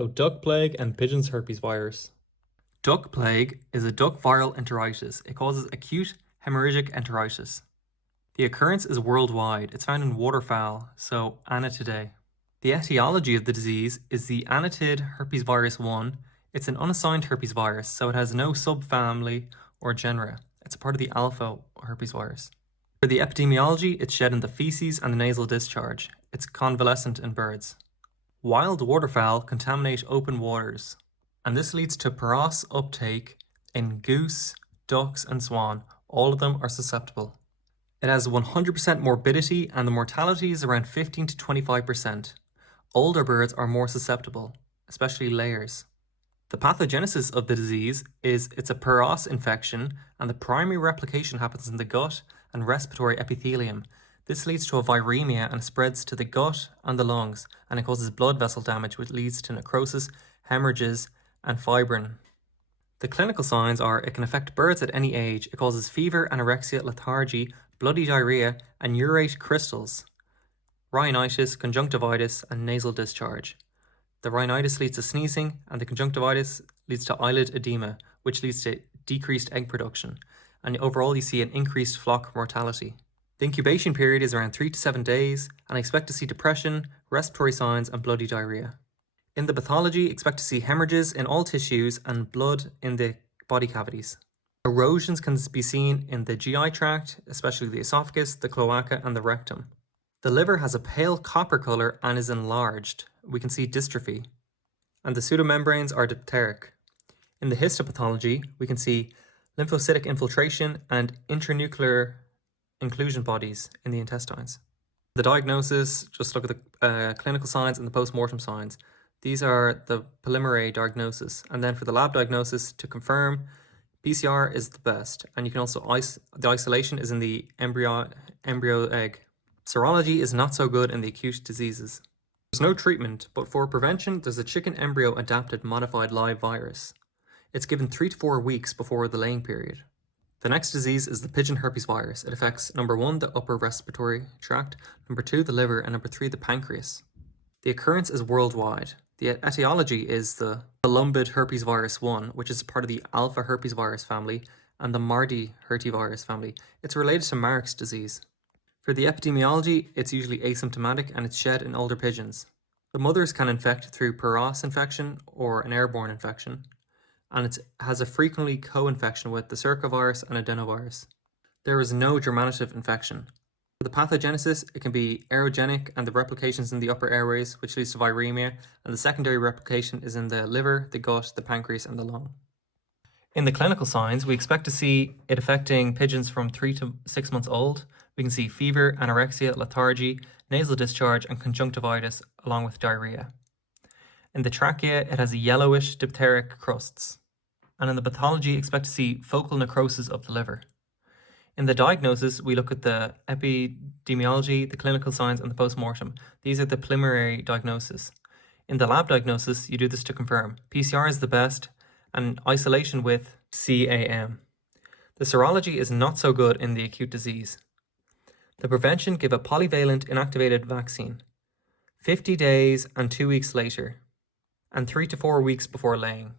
So duck plague and pigeon's herpes virus. Duck plague is a duck viral enteritis. It causes acute hemorrhagic enteritis. The occurrence is worldwide. It's found in waterfowl, so Anatidae. The etiology of the disease is the Anatid herpes virus 1. It's an unassigned herpes virus, so it has no subfamily or genera. It's a part of the alpha herpes virus. For the epidemiology, it's shed in the feces and the nasal discharge. It's convalescent in birds. Wild waterfowl contaminate open waters, and this leads to porous uptake in goose, ducks, and swan. All of them are susceptible. It has 100% morbidity, and the mortality is around 15 to 25%. Older birds are more susceptible, especially layers. The pathogenesis of the disease is it's a porous infection, and the primary replication happens in the gut and respiratory epithelium. This leads to a viremia and spreads to the gut and the lungs, and it causes blood vessel damage, which leads to necrosis, hemorrhages, and fibrin. The clinical signs are it can affect birds at any age. It causes fever, anorexia, lethargy, bloody diarrhea, and urate crystals, rhinitis, conjunctivitis, and nasal discharge. The rhinitis leads to sneezing, and the conjunctivitis leads to eyelid edema, which leads to decreased egg production. And overall, you see an increased flock mortality. The incubation period is around 3 to 7 days, and I expect to see depression, respiratory signs, and bloody diarrhea. In the pathology, expect to see hemorrhages in all tissues and blood in the body cavities. Erosions can be seen in the GI tract, especially the esophagus, the cloaca, and the rectum. The liver has a pale copper color and is enlarged. We can see dystrophy. And the pseudomembranes are dipteric. In the histopathology, we can see lymphocytic infiltration and intranuclear inclusion bodies in the intestines. The diagnosis, just look at the clinical signs and the post-mortem signs. These are the preliminary diagnosis. And then for the lab diagnosis, to confirm, PCR is the best. And you can also, the isolation is in the embryo egg. Serology is not so good in the acute diseases. There's no treatment, but for prevention, there's a chicken embryo adapted modified live virus. It's given 3 to 4 weeks before the laying period. The next disease is the pigeon herpes virus. It affects number 1, the upper respiratory tract, number 2, the liver, and number 3, the pancreas. The occurrence is worldwide. The etiology is the Columbid herpes virus 1, which is part of the alpha herpes virus family, and the Mardi herpes virus family. It's related to Mark's disease. For the epidemiology, it's usually asymptomatic and it's shed in older pigeons. The mothers can infect through porous infection or an airborne infection, and it has a frequently co-infection with the circovirus and adenovirus. There is no germinative infection. For the pathogenesis, it can be aerogenic and the replications in the upper airways, which leads to viremia, and the secondary replication is in the liver, the gut, the pancreas, and the lung. In the clinical signs, we expect to see it affecting pigeons from 3 to 6 months old. We can see fever, anorexia, lethargy, nasal discharge, and conjunctivitis, along with diarrhea. In the trachea, it has a yellowish dipteric crusts. And in the pathology, expect to see focal necrosis of the liver. In the diagnosis, we look at the epidemiology, the clinical signs, and the post-mortem. These are the preliminary diagnosis. In the lab diagnosis, you do this to confirm. PCR is the best, and isolation with CAM. The serology is not so good in the acute disease. The prevention, give a polyvalent inactivated vaccine, 50 days and 2 weeks later, and 3 to 4 weeks before laying.